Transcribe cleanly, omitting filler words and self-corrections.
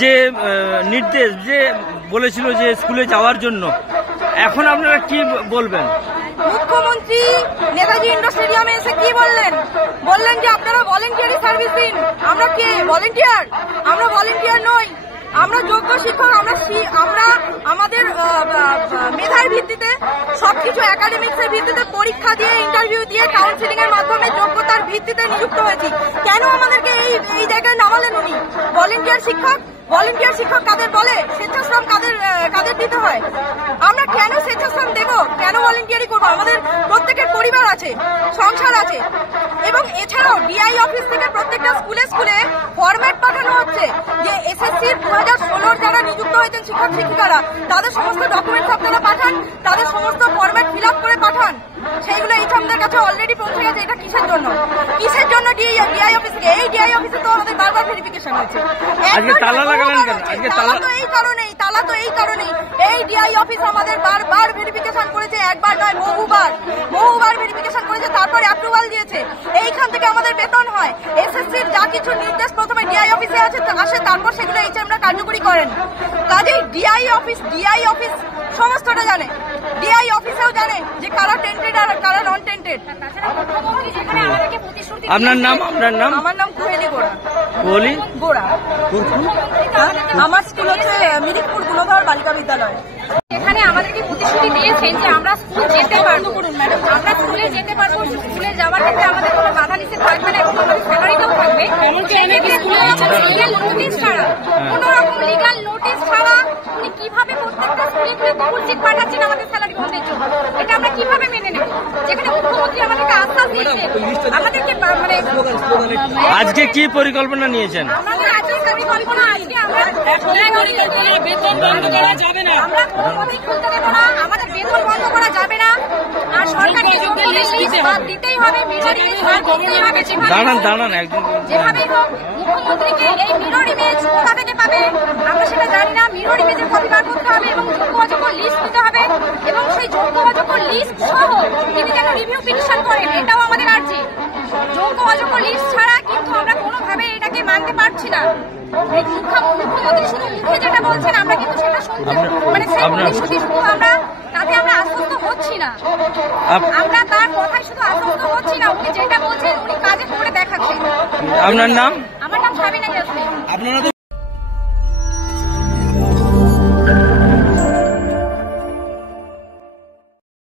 যে নির্দেশ যে বলেছিল যে স্কুলে যাওয়ার জন্য, এখন আপনারা কি বলবেন? মুখ্যমন্ত্রী নেতাজি ইন্ডোর স্টেডিয়ামে এসে কি বললেন? বললেন যে আপনারা ভলেন্টিয়ারি সার্ভিস দিন। আমরা কে ভলেন্টিয়ার? আমরা ভলেন্টিয়ার নই, আমরা যোগ্য শিক্ষক। আমরা আমাদের মেধার ভিত্তিতে সবকিছু একাডেমিক্সের ভিত্তিতে পরীক্ষা দিয়ে, ইন্টারভিউ দিয়ে, কাউন্সিলিং এর মাধ্যমে যোগ্যতার ভিত্তিতে নিযুক্ত হয়েছি। কেন আমাদেরকে এই জায়গায় নামালেন উনি? ভলেন্টিয়ার শিক্ষক, ভলেন্টিয়ার শিক্ষক কাদের বলে? স্বেচ্ছাশ্রম কাদের দিতে হয়? আমরা কেন স্বেচ্ছাশ্রম দেবো? কেন ভলেন্টিয়ারি করবো? আমাদের প্রত্যেকের পরিবার আছে, সংসার আছে। এবং এছাড়াও ডিআই অফিস থেকে প্রত্যেকটা স্কুলে স্কুলে ফরম্যাট পাঠানো হচ্ছে যে এসএসসি 2016 যারা নিযুক্ত হয়েছেন শিক্ষক শিক্ষিকারা, তাদের সমস্ত ডকুমেন্টস আপনারা পাঠান, তাদের সমস্ত ফরম্যাট ফিল আপ করে পাঠান। সেইগুলো এইচএমদের কাছে অলরেডি পৌঁছে গেছে। এটা কিসের জন্য? কিসের জন্য ডিআই অফিস? এই ডিআই অফিসে তো আমাদের বারবার ভেরিফিকেশন হয়েছে। তালা তো এই কারণেই এই ডিআই অফিস আমাদের বারবার ভেরিফিকেশন করেছে, একবার নয় বহুবার ভেরিফিকেশন করেছে, তারপরে অ্যাপ্রুভাল দিয়েছে। এইখান থেকে আমাদের বেতন হয়। এসএসসির যা কিছু নির্দেশ প্রথমে ডিআই অফিসে আসে, তারপর সেগুলো এইচএমরা কার্যকরী করেন। কাজেই ডিআই অফিস সমস্তটা জানে। ডিআই অফিসেও জানে যে কারা টেন্টেড আর কারা নন টেন্টেড। আপনার নাম? আমার নাম কুহেলি গোড়া। আমার স্কুল হচ্ছে মিরিকপুর গুণধর বালিকা বিদ্যালয়। এখানে আমাদেরকে প্রতিশ্রুতি দিয়েছেন যে আমরা স্কুল যেতে পারবো, আমরা স্কুলে যেতে পারবো। স্কুলে যাওয়ার ক্ষেত্রে আমাদের কোনো বাধা নিষেধ থাকবে না এবং আমাদের স্যালারিটাও থাকবে। লিগাল নোটিশ ছাড়া, কোন রকম লিগাল নোটিশ ছাড়া উনি কিভাবে প্রত্যেকটা স্কুলে গুগল চিট পাঠাচ্ছেন আমাদের স্যালারি বন্ধের জন্য? এটা আমরা কিভাবে মেনে নেব? যেখানে মুখ্যমন্ত্রী আমাদেরকে আশ্বাস দিয়েছে, আমাদেরকে আজকে কি পরিকল্পনা নিয়েছেন? আমাদের আজকে পরিকল্পনা, আজকে আমরা বেতন বন্ধ করা যাবে না, আমরা কোনোভাবেই খুলতে দেব না, আমাদের বেতন বন্ধ করা যাবে না। আর সরকারকে দিতেই হবে, মিরর ইমেজ দিতেই হবে। দাঁড়ান একদম, যেভাবেই হোক মুখ্যমন্ত্রীকে এই মিরর ইমেজ কোথা থেকে পাবে আমরা সেটা জানি না। মিরর ইমেজের কপি বার করতে হবে এবং যোগ্য লিস্ট দিতে হবে এবং সেই যোগ্য লিস্ট সহ তিনি যেন রিভিউ পিটিশন করেন, এটাও আমাদের আর্জি। যোগ্য লিস্ট ছাড়া কিন্তু আমরা কোনোভাবে এটাকে মানতে পারছি না। মুখ্যমন্ত্রী শুধু মুখে যেটা বলছেন আমরা কিন্তু সেটা শুনতে, মানে সেই প্রতিশ্রুতি শুধু আমরা তাতে আমরা আশ্বস্ত হচ্ছি না। আমরা তার কথায় শুধু আশ্বস্ত হচ্ছি না, উনি যেটা বলছেন উনি কাজে করে দেখাচ্ছেন। আপনার নাম? আমার নাম সাবিনা ইয়াসমিন।